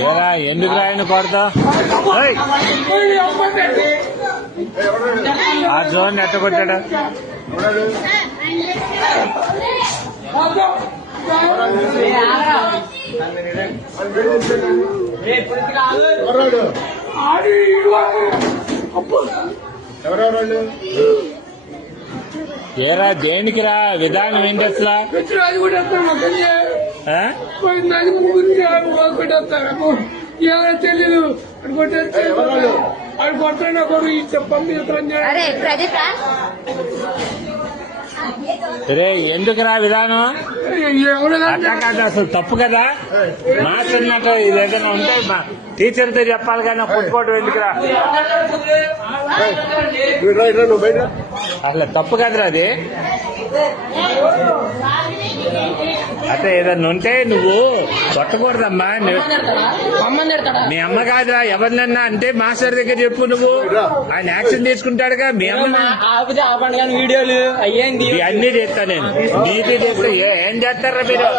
ఏరా ఎందుకు రాయన కొడతా ఆ జోన్ ఎట్ట కొట్టాడు ఎవరెవరు ఏరా దేనికి రా విధానం ఏంటి అసలు తెలీదు అది కొట్టాను కొడు ఈ చెప్పండి రే ఎందుకురా విధానం అట్లా కాదు అసలు తప్పు కదా మాస్టర్ ఇది ఏదైనా ఉంటే టీచర్తో చెప్పాలి కానీ కొట్టుకోవడం ఎందుకురా అసలు తప్పు కదరా అది అంటే ఏదన్నా ఉంటే నువ్వు కొట్టకూడదమ్మా మీ అమ్మ కాదురా ఎవరినన్నా అంటే మాస్టర్ దగ్గర చెప్పు నువ్వు ఆయన యాక్షన్ తీసుకుంటాడుగా మీ అమ్మ వీడియోలు అయ్యేంది అన్ని చేస్తా నేను నీతి చేస్తే ఏం చేస్తారా మీరు